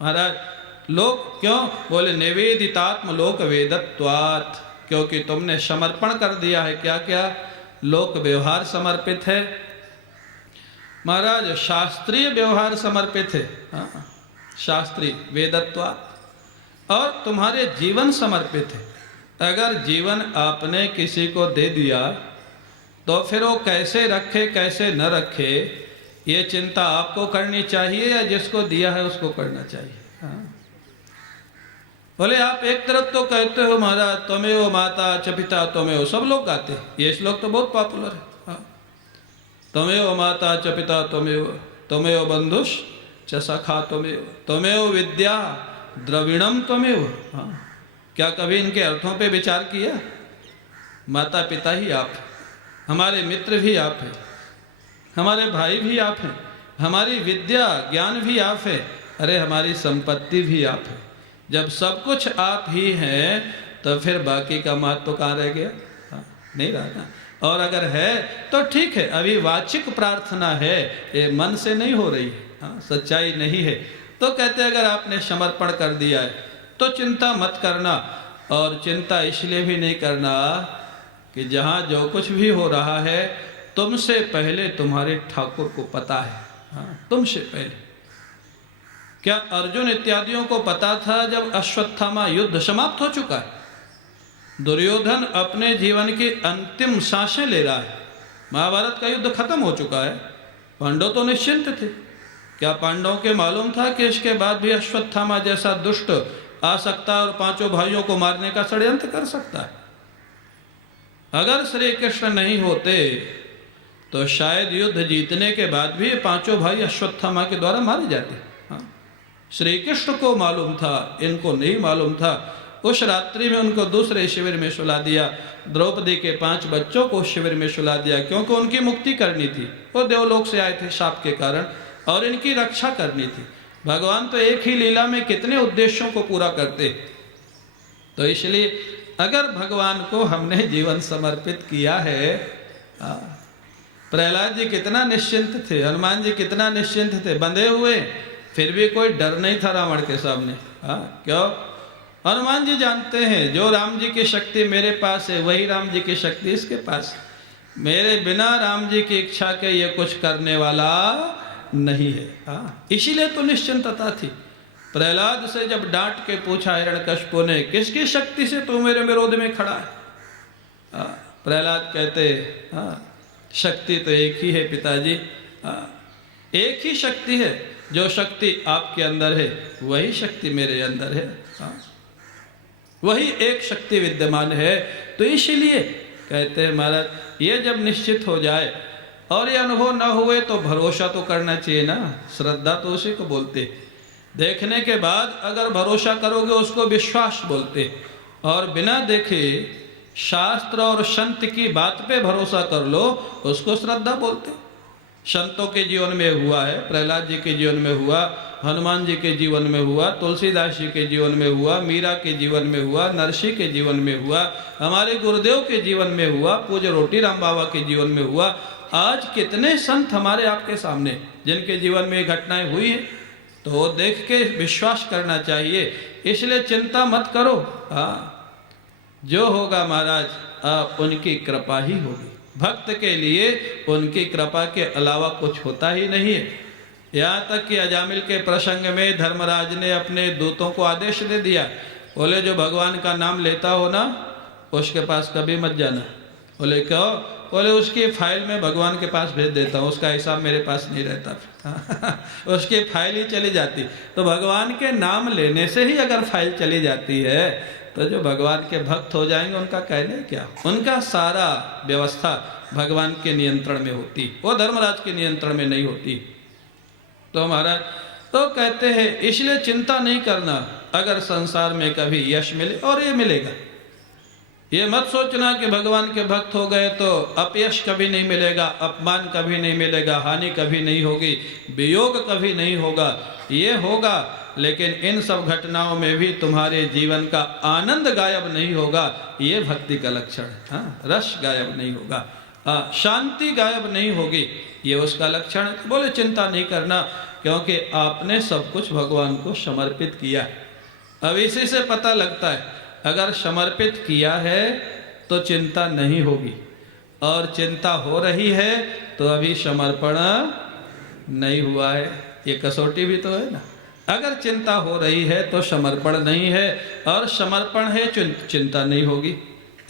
महाराज लोक क्यों? बोले निवेदितात्म लोक वेदत्वात्, क्योंकि तुमने समर्पण कर दिया है। क्या क्या? लोक व्यवहार समर्पित है महाराज, शास्त्रीय व्यवहार समर्पित है, हाँ शास्त्रीय वेदत्वात्, और तुम्हारे जीवन समर्पित है। अगर जीवन आपने किसी को दे दिया तो फिर वो कैसे रखे कैसे न रखे, ये चिंता आपको करनी चाहिए या जिसको दिया है उसको करना चाहिए? हाँ। बोले आप एक तरफ तो कहते हो महाराज त्वमेव माता च पिता त्वमेव, सब लोग गाते हैं, ये श्लोक तो बहुत पॉपुलर है। हाँ। त्वमेव माता च पिता त्वमेव, त्वमेव बंधुष च सखा त्वमेव, त्वमेव विद्या द्रविणम त्वमेव। हाँ। क्या कभी इनके अर्थों पे विचार किया? माता पिता ही आप, हमारे मित्र भी आप हैं, हमारे भाई भी आप हैं, हमारी विद्या ज्ञान भी आप है, अरे हमारी संपत्ति भी आप है। जब सब कुछ आप ही हैं तो फिर बाकी का महत्व तो कहाँ रह गया? हाँ, नहीं रहा ना। और अगर है तो ठीक है, अभी वाचिक प्रार्थना है, ये मन से नहीं हो रही है, हाँ सच्चाई नहीं है, तो कहते अगर आपने समर्पण कर दिया है तो चिंता मत करना। और चिंता इसलिए भी नहीं करना कि जहाँ जो कुछ भी हो रहा है तुमसे पहले तुम्हारे ठाकुर को पता है, हाँ तुमसे पहले। क्या अर्जुन इत्यादियों को पता था जब अश्वत्थामा युद्ध समाप्त हो चुका है? दुर्योधन अपने जीवन की अंतिम सांसें ले रहा है, महाभारत का युद्ध खत्म हो चुका है, पांडव तो निश्चिंत थे। क्या पांडवों के मालूम था कि इसके बाद भी अश्वत्थामा जैसा दुष्ट आ सकता है और पांचों भाइयों को मारने का षड्यंत्र कर सकता है? अगर श्री कृष्ण नहीं होते तो शायद युद्ध जीतने के बाद भी पांचों भाई अश्वत्थामा के द्वारा मारे जाते। हाँ। श्री कृष्ण को मालूम था, इनको नहीं मालूम था। उस रात्रि में उनको दूसरे शिविर में सुला दिया, द्रौपदी के 5 बच्चों को शिविर में सुला दिया, क्योंकि उनकी मुक्ति करनी थी। वो देवलोक से आए थे शाप के कारण और इनकी रक्षा करनी थी। भगवान तो एक ही लीला में कितने उद्देश्यों को पूरा करते। तो इसलिए अगर भगवान को हमने जीवन समर्पित किया है, प्रहलाद जी कितना निश्चिंत थे, हनुमान जी कितना निश्चिंत थे, बंधे हुए फिर भी कोई डर नहीं था रावण के सामने। क्यों? हनुमान जी जानते हैं जो राम जी की शक्ति मेरे पास है वही राम जी की शक्ति इसके पास, मेरे बिना राम जी की इच्छा के ये कुछ करने वाला नहीं है। इसीलिए तो निश्चिंतता थी। प्रहलाद से जब डांट के पूछा हिरण्यकशिपु ने, किसकी शक्ति से तू मेरे विरोध में खड़ा है? प्रहलाद कहते शक्ति तो एक ही है पिताजी, एक ही शक्ति है, जो शक्ति आपके अंदर है वही शक्ति मेरे अंदर है, वही एक शक्ति विद्यमान है। तो इसीलिए कहते हैं महाराज ये जब निश्चित हो जाए और ये अनुभव न हुए तो भरोसा तो करना चाहिए ना, श्रद्धा तो उसी को बोलते। देखने के बाद अगर भरोसा करोगे उसको विश्वास बोलते, और बिना देखे शास्त्र और संत की बात पे भरोसा कर लो उसको श्रद्धा बोलते। संतों के जीवन में हुआ है, प्रहलाद जी के जीवन में हुआ, हनुमान जी के जीवन में हुआ, तुलसीदास जी के जीवन में हुआ, मीरा के जीवन में हुआ, नरसिंह के जीवन में हुआ, हमारे गुरुदेव के जीवन में हुआ, पूज्य रोटी राम बाबा के जीवन में हुआ। आज कितने संत हमारे आपके सामने जिनके जीवन में घटनाएं हुई हैं, तो वो देख के विश्वास करना चाहिए। इसलिए चिंता मत करो, जो होगा महाराज उनकी कृपा ही होगी। भक्त के लिए उनकी कृपा के अलावा कुछ होता ही नहीं है। यहाँ तक कि अजामिल के प्रसंग में धर्मराज ने अपने दूतों को आदेश दे दिया, बोले जो भगवान का नाम लेता हो ना उसके पास कभी मत जाना। बोले क्यों? बोले उसकी फाइल में भगवान के पास भेज देता हूँ, उसका हिसाब मेरे पास नहीं रहता। उसकी फाइल ही चली जाती। तो भगवान के नाम लेने से ही अगर फाइल चली जाती है तो जो भगवान के भक्त हो जाएंगे उनका कहने क्या, उनका सारा व्यवस्था भगवान के नियंत्रण में होती, वो धर्मराज के नियंत्रण में नहीं होती। तो महाराज तो कहते हैं इसलिए चिंता नहीं करना, अगर संसार में कभी यश मिले और ये मिलेगा। ये मत सोचना कि भगवान के भक्त हो गए तो अपयश कभी नहीं मिलेगा, अपमान कभी नहीं मिलेगा, हानि कभी नहीं होगी, वियोग कभी नहीं होगा। ये होगा, लेकिन इन सब घटनाओं में भी तुम्हारे जीवन का आनंद गायब नहीं होगा। ये भक्ति का लक्षण है। रस गायब नहीं होगा, शांति गायब नहीं होगी, ये उसका लक्षण है। बोले चिंता नहीं करना, क्योंकि आपने सब कुछ भगवान को समर्पित किया। अब इसी से पता लगता है अगर समर्पित किया है तो चिंता नहीं होगी, और चिंता हो रही है तो अभी समर्पण नहीं हुआ है। ये कसौटी भी तो है ना। अगर चिंता हो रही है तो समर्पण नहीं है, और समर्पण है चिंता नहीं होगी।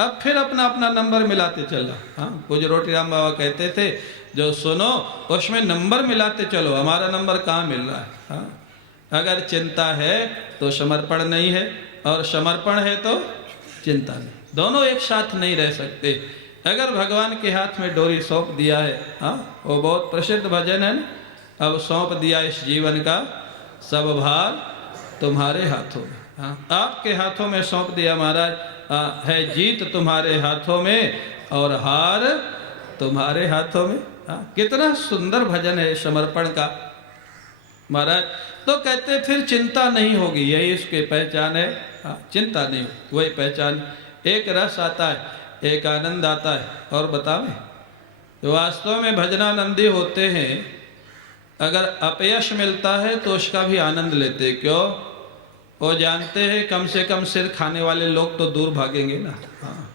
अब फिर अपना अपना नंबर मिलाते चलो। हाँ, पूज्य रोटीराम बाबा कहते थे जो सुनो उसमें नंबर मिलाते चलो, हमारा नंबर कहाँ मिल रहा है। हाँ, अगर चिंता है तो समर्पण नहीं है, और समर्पण है तो चिंता नहीं। दोनों एक साथ नहीं रह सकते। अगर भगवान के हाथ में डोरी सौंप दिया है, हाँ, वो बहुत प्रसिद्ध भजन है ना, अब सौंप दिया इस जीवन का सब भार तुम्हारे हाथों में। हाँ, आपके हाथों में सौंप दिया महाराज। है जीत तुम्हारे हाथों में और हार तुम्हारे हाथों में। हाँ, कितना सुंदर भजन है समर्पण का महाराज। तो कहते फिर चिंता नहीं होगी, यही इसकी पहचान है। हाँ, चिंता नहीं, वही पहचान। एक रस आता है, एक आनंद आता है। और बतावें जो वास्तव में भजनानंदी होते हैं, अगर अपयश मिलता है तो उसका भी आनंद लेते। क्यों? वो जानते हैं कम से कम सिर खाने वाले लोग तो दूर भागेंगे ना। हाँ,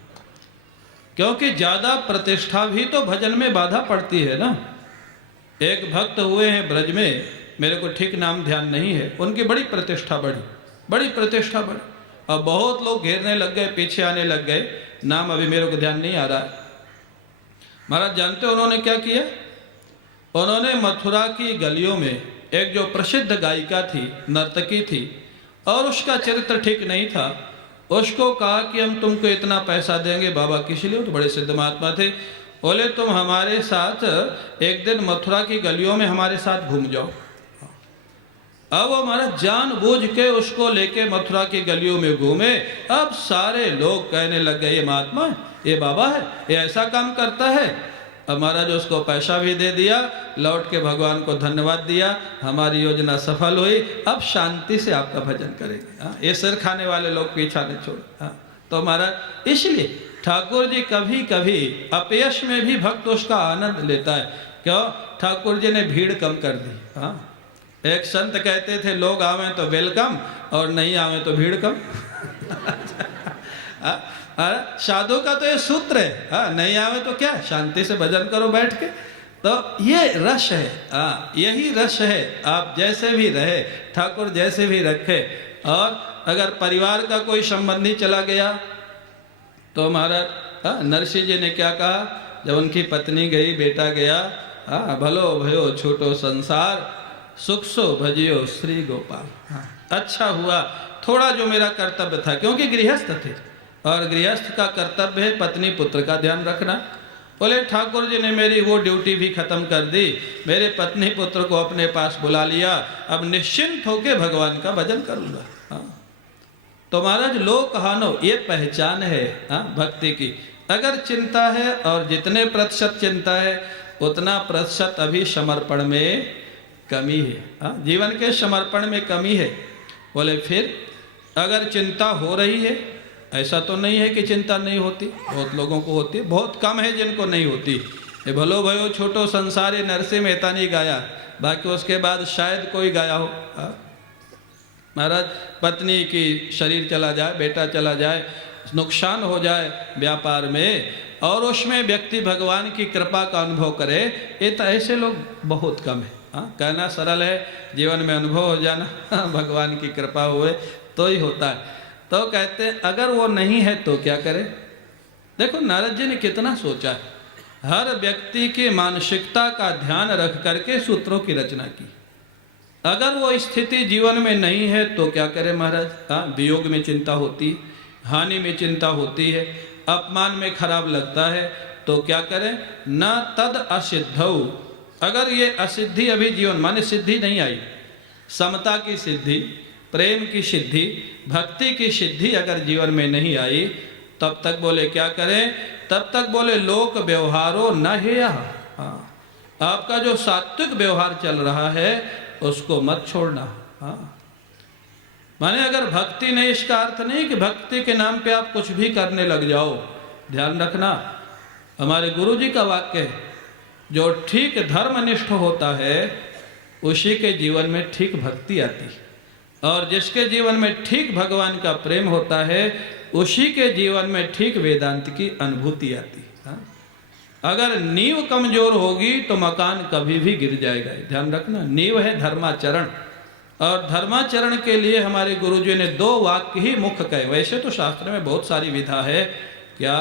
क्योंकि ज्यादा प्रतिष्ठा भी तो भजन में बाधा पड़ती है ना। एक भक्त हुए हैं ब्रज में, मेरे को ठीक नाम ध्यान नहीं है, उनकी बड़ी प्रतिष्ठा बढ़ी, बड़ी प्रतिष्ठा बढ़ी, और बहुत लोग घेरने लग गए, पीछे आने लग गए। नाम अभी मेरे को ध्यान नहीं आ रहा है। महाराज जानते उन्होंने क्या किया? उन्होंने मथुरा की गलियों में एक जो प्रसिद्ध गायिका थी, नर्तकी थी, और उसका चरित्र ठीक नहीं था, उसको कहा कि हम तुमको इतना पैसा देंगे। बाबा किस लिए? तो बड़े सिद्ध महात्मा थे। बोले तुम हमारे साथ एक दिन मथुरा की गलियों में हमारे साथ घूम जाओ। अब वो हमारा जानबूझ के उसको लेके मथुरा की गलियों में घूमे। अब सारे लोग कहने लग गए ये महात्मा है, ये बाबा है, ये ऐसा काम करता है। अब महाराज उसको पैसा भी दे दिया, लौट के भगवान को धन्यवाद दिया, हमारी योजना सफल हुई, अब शांति से आपका भजन करेंगे। हाँ, ये सिर खाने वाले लोग पीछा नहीं छोड़। हाँ, तो महाराज इसलिए ठाकुर जी कभी कभी अपयश में भी भक्त उसका आनंद लेता है। क्यों? ठाकुर जी ने भीड़ कम कर दी। हाँ, एक संत कहते थे लोग आवे तो वेलकम, और नहीं आवे तो भीड़ कम। साधु का तो ये सूत्र है। हाँ, नहीं आवे तो क्या, शांति से भजन करो बैठ के। तो ये रस है। हाँ, यही रस है। आप जैसे भी रहे, ठाकुर जैसे भी रखे। और अगर परिवार का कोई संबंधी चला गया तो महाराज नरसिंह जी ने क्या कहा, जब उनकी पत्नी गई, बेटा गया, हाँ, भलो भयो छोटो संसार, सुख सो भजियो श्री गोपाल। हाँ, अच्छा हुआ थोड़ा जो मेरा कर्तव्य था, क्योंकि गृहस्थ थे, और गृहस्थ का कर्तव्य है पत्नी पुत्र का ध्यान रखना। बोले ठाकुर जी ने मेरी वो ड्यूटी भी खत्म कर दी, मेरे पत्नी पुत्र को अपने पास बुला लिया, अब निश्चिंत होके भगवान का भजन करूंगा। हाँ, तो महाराज लोक कहानो ये पहचान है। हाँ, भक्ति की अगर चिंता है, और जितने प्रतिशत चिंता है उतना प्रतिशत अभी समर्पण में कमी है। हाँ, जीवन के समर्पण में कमी है। बोले फिर अगर चिंता हो रही है, ऐसा तो नहीं है कि चिंता नहीं होती, बहुत लोगों को होती है, बहुत कम है जिनको नहीं होती। ये भलो भयो छोटो संसार, ये नरसिंह मेहता नहीं गाया, बाकी उसके बाद शायद कोई गाया हो। महाराज पत्नी की शरीर चला जाए, बेटा चला जाए, नुकसान हो जाए व्यापार में, और उसमें व्यक्ति भगवान की कृपा का अनुभव करे, ये तो ऐसे लोग बहुत कम है। हाँ, कहना सरल है, जीवन में अनुभव हो जाना भगवान की कृपा हुए तो ही होता है। तो कहते हैं अगर वो नहीं है तो क्या करें? देखो नारद जी ने कितना सोचा है, हर व्यक्ति की मानसिकता का ध्यान रख करके सूत्रों की रचना की। अगर वो स्थिति जीवन में नहीं है तो क्या करें महाराज? हाँ, वियोग में चिंता होती, हानि में चिंता होती है, अपमान में खराब लगता है, तो क्या करें? न तद असिद्धौ, अगर ये असिद्धि अभी जीवन माने सिद्धि नहीं आई, समता की सिद्धि, प्रेम की सिद्धि, भक्ति की सिद्धि अगर जीवन में नहीं आई, तब तक बोले क्या करें? तब तक बोले लोक व्यवहारो न हेया। हाँ, आपका जो सात्विक व्यवहार चल रहा है उसको मत छोड़ना। हाँ, माने अगर भक्ति नहीं, इसका अर्थ नहीं कि भक्ति के नाम पे आप कुछ भी करने लग जाओ। ध्यान रखना, हमारे गुरु जी का वाक्य है, जो ठीक धर्मनिष्ठ होता है उसी के जीवन में ठीक भक्ति आती है, और जिसके जीवन में ठीक भगवान का प्रेम होता है उसी के जीवन में ठीक वेदांत की अनुभूति आती है। हाँ? अगर नींव कमजोर होगी तो मकान कभी भी गिर जाएगा, ध्यान रखना। नींव है धर्माचरण, और धर्माचरण के लिए हमारे गुरुजी ने 2 वाक्य ही मुख्य कहे। वैसे तो शास्त्र में बहुत सारी विधा है, क्या?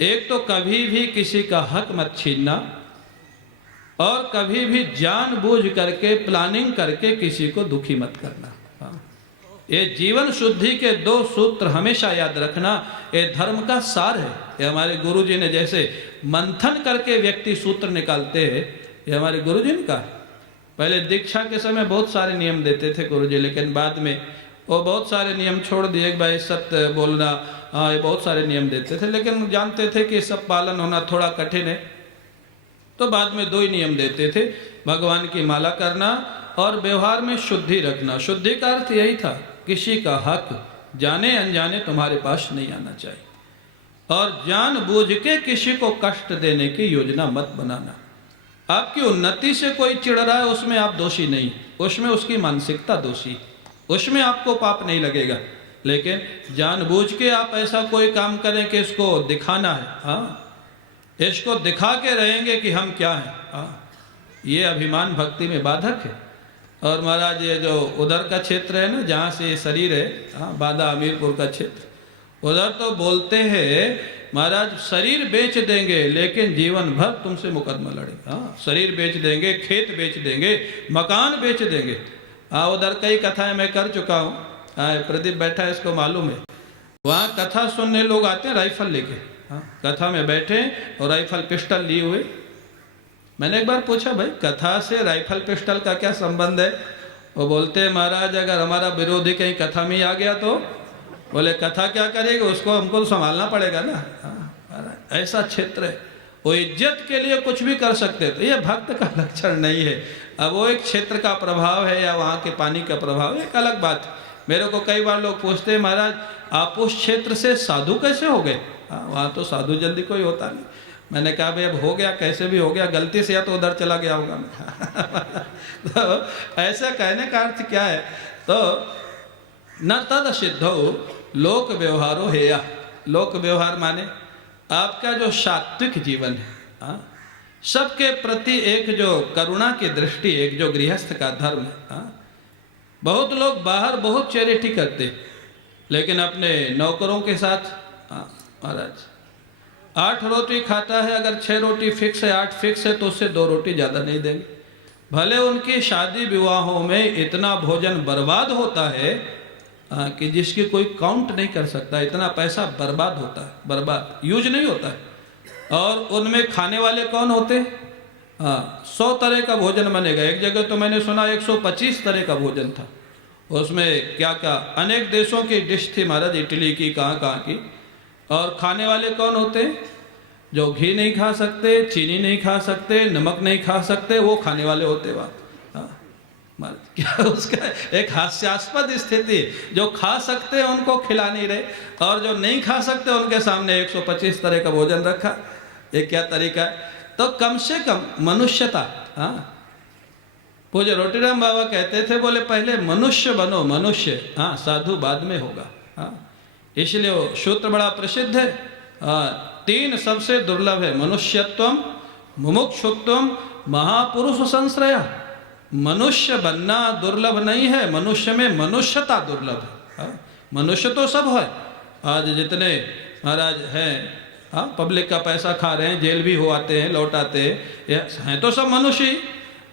एक तो कभी भी किसी का हक मत छीनना, और कभी भी जानबूझ करके प्लानिंग करके किसी को दुखी मत करना। ये जीवन शुद्धि के 2 सूत्र हमेशा याद रखना, ये धर्म का सार है। ये हमारे गुरुजी ने जैसे मंथन करके व्यक्ति सूत्र निकालते हैं, ये हमारे गुरुजी ने कहा। पहले दीक्षा के समय बहुत सारे नियम देते थे गुरुजी, लेकिन बाद में वो बहुत सारे नियम छोड़ दिए। भाई सत्य बोलना, हाँ, ये बहुत सारे नियम देते थे, लेकिन जानते थे कि सब पालन होना थोड़ा कठिन है, तो बाद में 2 ही नियम देते थे, भगवान की माला करना और व्यवहार में शुद्धि रखना। शुद्धि का अर्थ यही था, किसी का हक जाने अनजाने तुम्हारे पास नहीं आना चाहिए, और जानबूझ के किसी को कष्ट देने की योजना मत बनाना। आपकी उन्नति से कोई चिढ़ रहा है, उसमें आप दोषी नहीं, उसमें उसकी मानसिकता दोषी, उसमें आपको पाप नहीं लगेगा। लेकिन जानबूझ के आप ऐसा कोई काम करें कि इसको दिखाना है, हाँ, इसको दिखा के रहेंगे कि हम क्या हैं, हाँ, ये अभिमान भक्ति में बाधक है। और महाराज ये जो उधर का क्षेत्र है ना, जहाँ से ये शरीर है, हाँ, बादा अमीरपुर का क्षेत्र, उधर तो बोलते हैं महाराज शरीर बेच देंगे लेकिन जीवन भर तुमसे मुकदमा लड़ेगा। हाँ, शरीर बेच देंगे, खेत बेच देंगे, मकान बेच देंगे। हाँ, उधर कई कथाएं मैं कर चुका हूँ। हाँ, प्रदीप बैठा है, इसको मालूम है। वहाँ कथा सुनने लोग आते हैं राइफल लेके, हाँ, कथा में बैठे और राइफल पिस्टल लिए हुए। मैंने एक बार पूछा, भाई कथा से राइफल पिस्टल का क्या संबंध है? वो बोलते हैं महाराज अगर हमारा विरोधी कहीं कथा में आ गया तो बोले कथा क्या करेगी, उसको हमको संभालना पड़ेगा ना। हाँ, ऐसा क्षेत्र है, वो इज्जत के लिए कुछ भी कर सकते, तो ये भक्त का लक्षण नहीं है। अब वो एक क्षेत्र का प्रभाव है या वहाँ के पानी का प्रभाव है, एक अलग बात है। मेरे को कई बार लोग पूछते हैं महाराज आप उस क्षेत्र से साधु कैसे हो गए? हाँ, वहाँ तो साधु जल्दी कोई होता नहीं। मैंने कहा भाई अब हो गया, कैसे भी हो गया, गलती से या तो उधर चला गया होगा मैं। तो ऐसा कहने का अर्थ क्या है? तो न तद सिद्धो लोक व्यवहारो हेया। लोक व्यवहार माने आपका जो सात्विक जीवन है, हाँ, सबके प्रति एक जो करुणा की दृष्टि, एक जो गृहस्थ का धर्म है। हाँ, बहुत लोग बाहर बहुत चैरिटी करते, लेकिन अपने नौकरों के साथ, हाँ महाराज 8 रोटी खाता है, अगर 6 रोटी फिक्स है, 8 फिक्स है, तो उससे 2 रोटी ज़्यादा नहीं देंगे। भले उनकी शादी विवाहों में इतना भोजन बर्बाद होता है कि जिसकी कोई काउंट नहीं कर सकता, इतना पैसा बर्बाद होता है, बर्बाद, यूज नहीं होता है। और उनमें खाने वाले कौन होते? हाँ, 100 तरह का भोजन बनेगा। एक जगह तो मैंने सुना 125 तरह का भोजन था, उसमें क्या क्या अनेक देशों की डिश थी महाराज, इटली की, कहाँ कहाँ की। और खाने वाले कौन होते? जो घी नहीं खा सकते, चीनी नहीं खा सकते, नमक नहीं खा सकते, वो खाने वाले होते। वहाँ क्या उसका एक हास्यास्पद स्थिति, जो खा सकते हैं उनको खिला नहीं रहे, और जो नहीं खा सकते उनके सामने 125 तरह का भोजन रखा। ये क्या तरीका है? तो कम से कम मनुष्यता। हाँ, पूज्य रोटीराम बाबा कहते थे, बोले पहले मनुष्य बनो, मनुष्य, हाँ, साधु बाद में होगा। हाँ, इसलिए वो सूत्र बड़ा प्रसिद्ध है। 3 सबसे दुर्लभ है, मनुष्यत्वम, मुमुक्षुत्वम, महापुरुष संश्रय। मनुष्य बनना दुर्लभ नहीं है, मनुष्य में मनुष्यता दुर्लभ है। हाँ, मनुष्य तो सब है। आज जितने महाराज हैं, हाँ, पब्लिक का पैसा खा रहे हैं, जेल भी हो आते हैं, लौट आते हैं तो सब मनुष्य ही,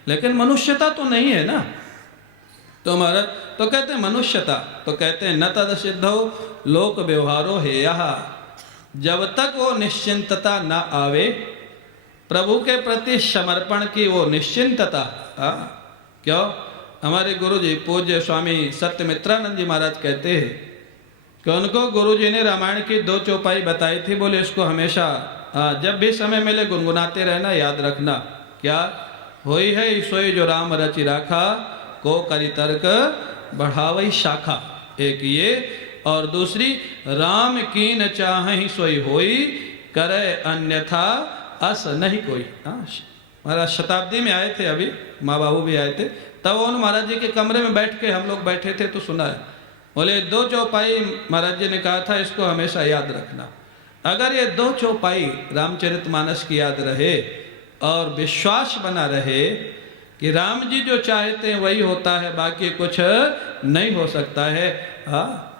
लेकिन मनुष्यता तो नहीं है ना। तो महाराज तो कहते हैं मनुष्यता, तो कहते हैं न तद सिद्धो लोक व्यवहारो हेया। जब तक वो निश्चिंतता न आवे, प्रभु के प्रति समर्पण की वो निश्चिंतता। हाँ, क्यों? हमारे गुरु जी पूज्य स्वामी सत्यमित्रानंद जी महाराज कहते हैं कि उनको गुरु जी ने रामायण की 2 चौपाई बताई थी। बोले इसको हमेशा जब भी समय मिले गुनगुनाते रहना, याद रखना। क्या? होई है सोई जो राम रचि राखा, को करी तर्क बढ़ावई शाखा। एक ये, और दूसरी राम की न चाह सोई होई, करे अन्यथा अस नहीं कोई। हाँ, महाराज शताब्दी में आए थे, अभी माँ बाबू भी आए थे, तब उन महाराज जी के कमरे में बैठ के हम लोग बैठे थे तो सुना है। बोले 2 चौपाई महाराज जी ने कहा था इसको हमेशा याद रखना। अगर ये 2 चौपाई रामचरितमानस की याद रहे और विश्वास बना रहे कि राम जी जो चाहते हैं वही होता है, बाकी कुछ नहीं हो सकता है, हाँ,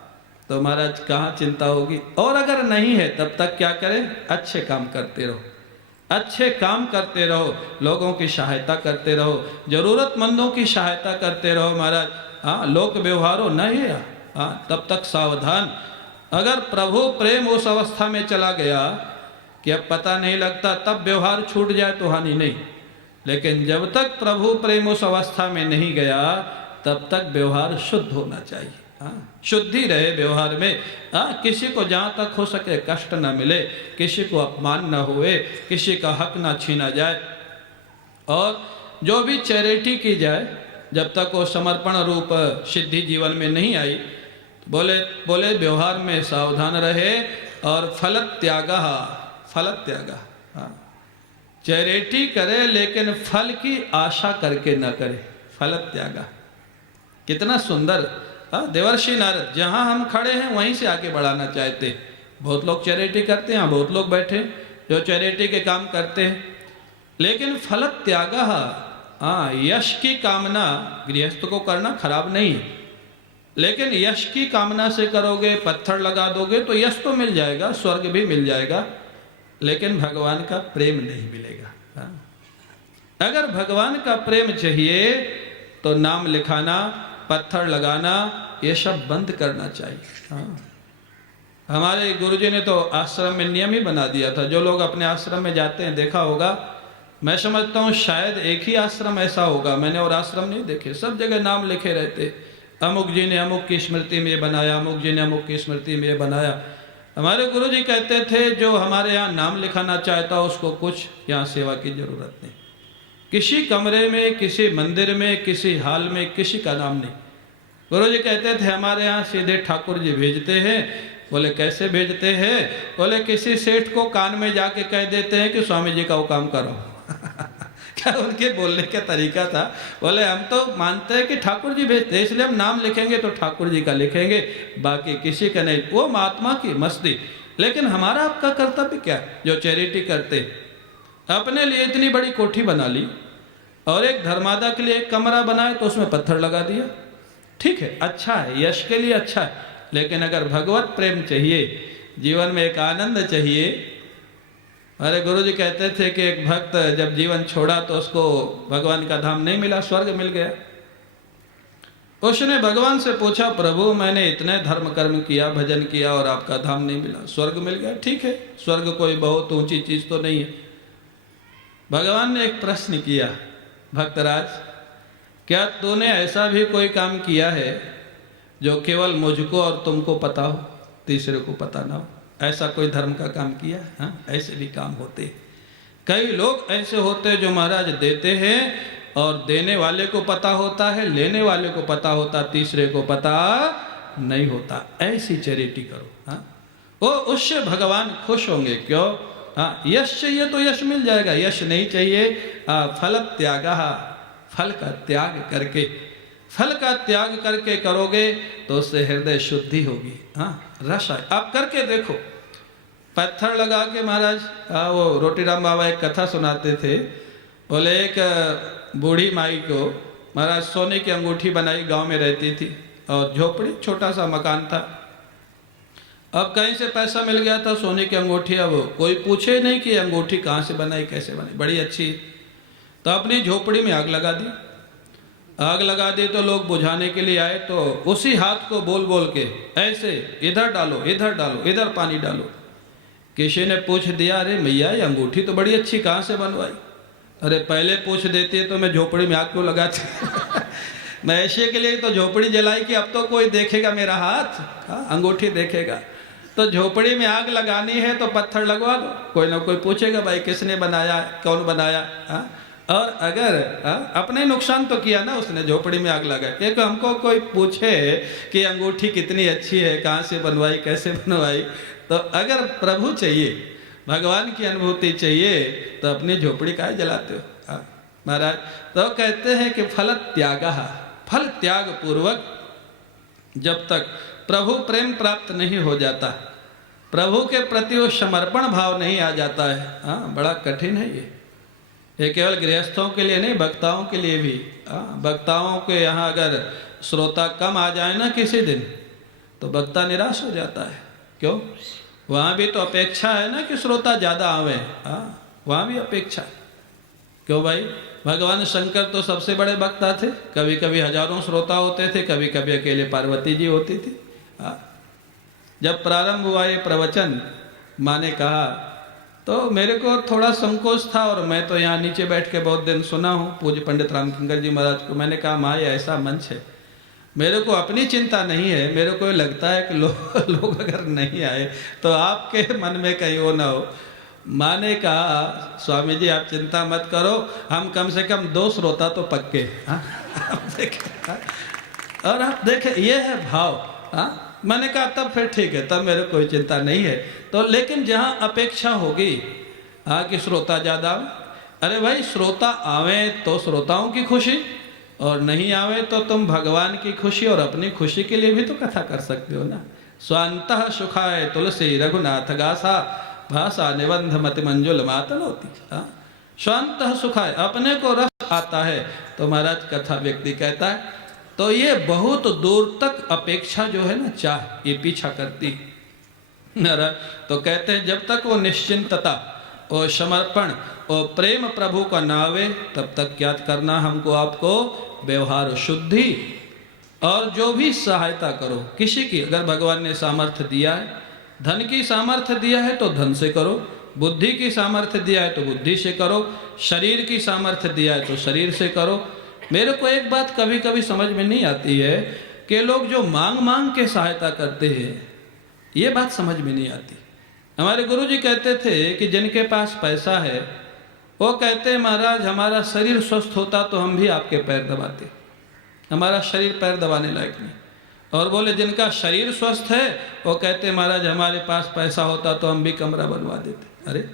तो महाराज कहाँ चिंता होगी। और अगर नहीं है तब तक क्या करें, अच्छे काम करते रहो, अच्छे काम करते रहो, लोगों की सहायता करते रहो, जरूरतमंदों की सहायता करते रहो महाराज। हाँ, लोक व्यवहारो नहीं है, हाँ, तब तक सावधान। अगर प्रभु प्रेम उस अवस्था में चला गया कि अब पता नहीं लगता, तब व्यवहार छूट जाए तो हानि नहीं, लेकिन जब तक प्रभु प्रेम उस अवस्था में नहीं गया तब तक व्यवहार शुद्ध होना चाहिए। हाँ, शुद्धि रहे व्यवहार में। हाँ, किसी को जहाँ तक हो सके कष्ट न मिले, किसी को अपमान न हुए, किसी का हक न छीना जाए, और जो भी चैरिटी की जाए जब तक वो समर्पण रूप सिद्धि जीवन में नहीं आई, बोले व्यवहार में सावधान रहे। और फल त्यागा, फल त्यागा, हाँ, चैरिटी करे लेकिन फल की आशा करके न करे, फल त्यागा। कितना सुंदर। हाँ, देवर्षि नारद जहाँ हम खड़े हैं वहीं से आगे बढ़ाना चाहते। बहुत लोग चैरिटी करते हैं, बहुत लोग बैठे जो चैरिटी के काम करते हैं, लेकिन फल त्यागा, हाँ, यश की कामना गृहस्थ को करना खराब नहीं, लेकिन यश की कामना से करोगे, पत्थर लगा दोगे तो यश तो मिल जाएगा, स्वर्ग भी मिल जाएगा, लेकिन भगवान का प्रेम नहीं मिलेगा। हाँ, अगर भगवान का प्रेम चाहिए तो नाम लिखाना, पत्थर लगाना, ये सब बंद करना चाहिए। हाँ, हमारे गुरुजी ने तो आश्रम में नियम ही बना दिया था। जो लोग अपने आश्रम में जाते हैं देखा होगा, मैं समझता हूँ शायद एक ही आश्रम ऐसा होगा, मैंने और आश्रम नहीं देखे, सब जगह नाम लिखे रहते, अमुक जी ने अमुक की स्मृति में ये बनाया, अमुक जी ने अमुक की स्मृति में ये बनाया। हमारे गुरुजी कहते थे जो हमारे यहाँ नाम लिखाना चाहता उसको कुछ यहाँ सेवा की जरूरत नहीं, किसी कमरे में, किसी मंदिर में, किसी हाल में किसी का नाम नहीं। गुरुजी कहते थे हमारे यहाँ सीधे ठाकुर जी भेजते हैं। बोले कैसे भेजते हैं? बोले किसी सेठ को कान में जाके कह देते हैं कि स्वामी जी का वो काम करो। क्या उनके बोलने का तरीका था। बोले हम तो मानते हैं कि ठाकुर जी भेजते हैं, इसलिए हम नाम लिखेंगे तो ठाकुर जी का लिखेंगे, बाकी किसी का नहीं। वो महात्मा की मस्ती। लेकिन हमारा आपका कर्तव्य क्या? जो चैरिटी करते, अपने लिए इतनी बड़ी कोठी बना ली और एक धर्मादा के लिए एक कमरा बनाए तो उसमें पत्थर लगा दिया। ठीक है, अच्छा है, यश के लिए अच्छा है, लेकिन अगर भगवत प्रेम चाहिए, जीवन में एक आनंद चाहिए। हमारे गुरुजी कहते थे कि एक भक्त जब जीवन छोड़ा तो उसको भगवान का धाम नहीं मिला, स्वर्ग मिल गया। उसने भगवान से पूछा, प्रभु मैंने इतने धर्म कर्म किया, भजन किया और आपका धाम नहीं मिला, स्वर्ग मिल गया। ठीक है, स्वर्ग कोई बहुत ऊंची चीज तो नहीं है। भगवान ने एक प्रश्न किया, भक्तराज क्या तूने ऐसा भी कोई काम किया है जो केवल मुझको और तुमको पता हो, तीसरे को पता ना हो? ऐसा कोई धर्म का काम किया? हाँ, ऐसे भी काम होते। कई लोग ऐसे होते जो महाराज देते हैं और देने वाले को पता होता है, लेने वाले को पता होता, तीसरे को पता नहीं होता। ऐसी चैरिटी करो। हाँ, वो उससे भगवान खुश होंगे। क्यों? हाँ, यश चाहिए तो यश मिल जाएगा, यश नहीं चाहिए फल त्यागा, फल का त्याग करके, फल का त्याग करके करोगे तो उससे हृदय शुद्धि होगी। हाँ, रस आए। आप करके देखो। पत्थर लगा के महाराज, वो रोटीराम बाबा एक कथा सुनाते थे। बोले एक बूढ़ी माई को महाराज सोने की अंगूठी बनाई, गांव में रहती थी और झोपड़ी, छोटा सा मकान था। अब कहीं से पैसा मिल गया था सोने की अंगूठी। अब कोई पूछे नहीं कि अंगूठी कहाँ से बनाई, कैसे बनाई, बड़ी अच्छी। तो अपनी झोपड़ी में आग लगा दी। आग लगा दी तो लोग बुझाने के लिए आए, तो उसी हाथ को बोल बोल के ऐसे इधर डालो, इधर डालो, इधर पानी डालो। किसी ने पूछ दिया, अरे मैया ये अंगूठी तो बड़ी अच्छी, कहाँ से बनवाई? अरे पहले पूछ देती है तो मैं झोपड़ी में आग क्यों लगाती? मैं ऐसे के लिए तो झोपड़ी जलाई कि अब तो कोई देखेगा मेरा हाथ, अंगूठी देखेगा। तो झोपड़ी में आग लगानी है तो पत्थर लगवा दो, कोई ना कोई पूछेगा भाई किसने बनाया, कौन बनाया। और अगर अपने नुकसान तो किया ना उसने, झोपड़ी में आग लगा। क्योंकि हमको कोई पूछे कि अंगूठी कितनी अच्छी है, कहाँ से बनवाई, कैसे बनवाई, तो अगर प्रभु चाहिए, भगवान की अनुभूति चाहिए तो अपनी झोपड़ी काहे जलाते हो? महाराज। तो कहते हैं कि फल त्याग, फल त्याग पूर्वक जब तक प्रभु प्रेम प्राप्त नहीं हो जाता, प्रभु के प्रति वो समर्पण भाव नहीं आ जाता है, हाँ बड़ा कठिन है ये केवल गृहस्थों के लिए नहीं, वक्ताओं के लिए भी। वक्ताओं के यहाँ अगर श्रोता कम आ जाए ना किसी दिन, तो वक्ता निराश हो जाता है। क्यों? वहाँ भी तो अपेक्षा है ना कि श्रोता ज़्यादा आवे, वहाँ भी अपेक्षा है। क्यों भाई? भगवान शंकर तो सबसे बड़े वक्ता थे, कभी कभी हजारों श्रोता होते थे, कभी कभी अकेले पार्वती जी होती थी। जब प्रारंभ हुआ ये प्रवचन, माँ ने कहा तो मेरे को थोड़ा संकोच था, और मैं तो यहाँ नीचे बैठ के बहुत दिन सुना हूँ पूज्य पंडित रामकिंकर जी महाराज को। मैंने कहा माँ ये ऐसा मंच है, मेरे को अपनी चिंता नहीं है, मेरे को लगता है कि लोग अगर नहीं आए तो आपके मन में कहीं वो ना हो। माँ ने कहा स्वामी जी आप चिंता मत करो, हम कम से कम 2 श्रोता तो पक्के। और आप देखें ये है भाव। मैंने कहा तब फिर ठीक है, तब मेरे कोई चिंता नहीं है। तो लेकिन जहाँ अपेक्षा होगी कि श्रोता ज़्यादा, अरे भाई श्रोता आवे तो श्रोताओं की खुशी, और नहीं आवे तो तुम भगवान की खुशी और अपनी खुशी के लिए भी तो कथा कर सकते हो ना। स्वांतः सुखाय तुलसी रघुनाथ गासा, भाषा निबंध मति मंजुल मातल होती। स्वांतः सुखाय, अपने को रस आता है तो महाराज कथा व्यक्ति कहता है। तो ये बहुत दूर तक अपेक्षा जो है ना, चाह ये पीछा करती। तो कहते हैं जब तक वो निश्चिंतता और समर्पण और प्रेम प्रभु का ना आवे, तब तक क्या करना हमको आपको? व्यवहार शुद्धि। और जो भी सहायता करो किसी की, अगर भगवान ने सामर्थ्य दिया है, धन की सामर्थ्य दिया है तो धन से करो, बुद्धि की सामर्थ्य दिया है तो बुद्धि से करो, शरीर की सामर्थ्य दिया है तो शरीर से करो। मेरे को एक बात कभी कभी समझ में नहीं आती है कि लोग जो मांग मांग के सहायता करते हैं, ये बात समझ में नहीं आती। हमारे गुरुजी कहते थे कि जिनके पास पैसा है वो कहते हैं महाराज हमारा शरीर स्वस्थ होता तो हम भी आपके पैर दबाते, हमारा शरीर पैर दबाने लायक नहीं। और बोले जिनका शरीर स्वस्थ है वो कहते हैं महाराज हमारे पास पैसा होता तो हम भी कमरा बनवा देते। अरे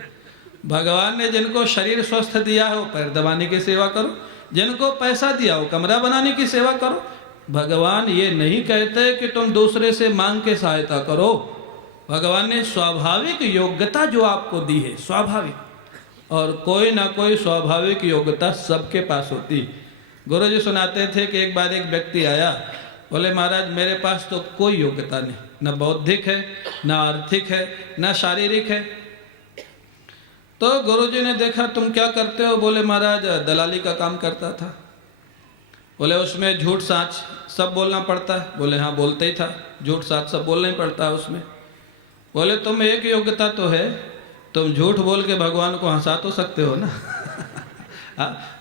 भगवान ने जिनको शरीर स्वस्थ दिया है वो पैर दबाने की सेवा करो, जिनको पैसा दिया वो कमरा बनाने की सेवा करो। भगवान ये नहीं कहते कि तुम दूसरे से मांग के सहायता करो। भगवान ने स्वाभाविक योग्यता जो आपको दी है, स्वाभाविक, और कोई ना कोई स्वाभाविक योग्यता सबके पास होती। गुरुजी सुनाते थे कि एक बार एक व्यक्ति आया, बोले महाराज मेरे पास तो कोई योग्यता नहीं, न बौद्धिक है, न आर्थिक है, न शारीरिक है। तो गुरुजी ने देखा तुम क्या करते हो? बोले महाराज दलाली का काम करता था। बोले उसमें झूठ साच सब बोलना पड़ता है? बोले हाँ बोलते ही था, झूठ साच सब बोलना ही पड़ता है उसमें। बोले तुम एक योग्यता तो है, तुम झूठ बोल के भगवान को हंसा तो सकते हो ना।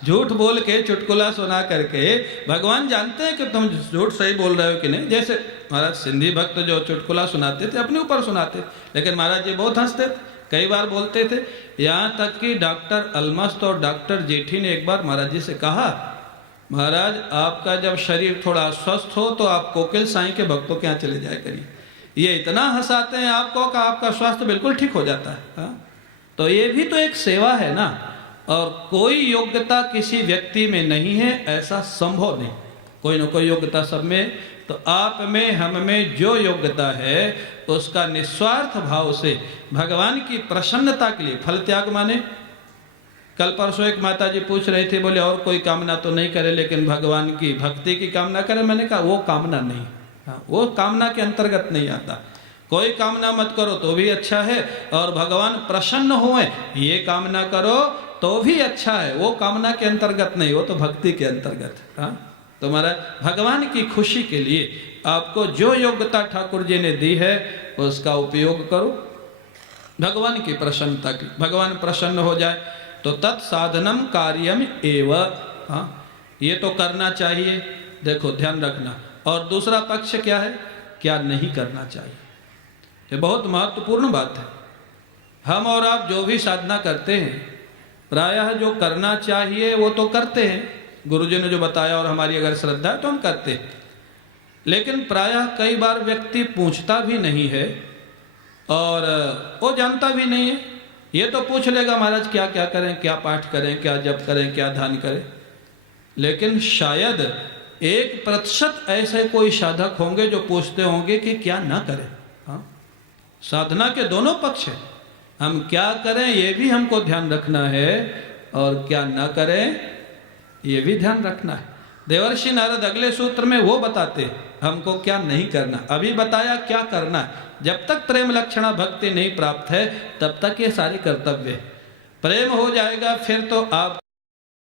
झूठ बोल के चुटकुला सुना करके भगवान जानते हैं कि तुम झूठ सही बोल रहे हो कि नहीं। जैसे महाराज सिंधी भक्त जो चुटकुला सुनाते थे अपने ऊपर सुनाते, लेकिन महाराज जी बहुत हंसते थे, कई बार बोलते थे। यहाँ तक कि डॉक्टर अलमस्त और डॉक्टर जेठी ने एक बार महाराज जी से कहा महाराज आपका जब शरीर थोड़ा स्वस्थ हो तो आप कोकिल साईं के भक्तों के यहाँ चले जाया करिए, ये इतना हंसाते हैं आपको कि आपका स्वास्थ्य बिल्कुल ठीक हो जाता है। तो ये भी तो एक सेवा है ना। और कोई योग्यता किसी व्यक्ति में नहीं है ऐसा संभव नहीं, कोई ना कोई योग्यता सब में। तो आप में हम में जो योग्यता है उसका निस्वार्थ भाव से भगवान की प्रसन्नता के लिए फल त्याग माने। कल परसों एक माता जी पूछ रही थी, बोले और कोई कामना तो नहीं करे लेकिन भगवान की भक्ति की कामना करे। मैंने कहा वो कामना नहीं, वो कामना के अंतर्गत नहीं आता। कोई कामना मत करो तो भी अच्छा है, और भगवान प्रसन्न हुए ये कामना करो तो भी अच्छा है, वो कामना के अंतर्गत नहीं, वो तो भक्ति के अंतर्गत। तो महाराज भगवान की खुशी के लिए आपको जो योग्यता ठाकुर जी ने दी है उसका उपयोग करो भगवान की प्रसन्नता की। भगवान प्रसन्न हो जाए तो तत्साधनम कार्यम एव, ये तो करना चाहिए। देखो ध्यान रखना। और दूसरा पक्ष क्या है, क्या नहीं करना चाहिए। ये बहुत महत्वपूर्ण बात है। हम और आप जो भी साधना करते हैं प्रायः जो करना चाहिए वो तो करते हैं, गुरुजी ने जो बताया और हमारी अगर श्रद्धा है तो हम करते हैं। लेकिन प्रायः कई बार व्यक्ति पूछता भी नहीं है और वो जानता भी नहीं है, ये तो पूछ लेगा महाराज क्या क्या करें, क्या पाठ करें, क्या जप करें, क्या ध्यान करें, लेकिन शायद 1% ऐसे कोई साधक होंगे जो पूछते होंगे कि क्या ना करें। हाँ, साधना के दोनों पक्ष हैं, हम क्या करें ये भी हमको ध्यान रखना है और क्या ना करें ये भी ध्यान रखना है। देवर्षि नारद अगले सूत्र में वो बताते हमको क्या नहीं करना, अभी बताया क्या करना है। जब तक प्रेम लक्षणा भक्ति नहीं प्राप्त है तब तक ये सारे कर्तव्य। प्रेम हो जाएगा फिर तो आप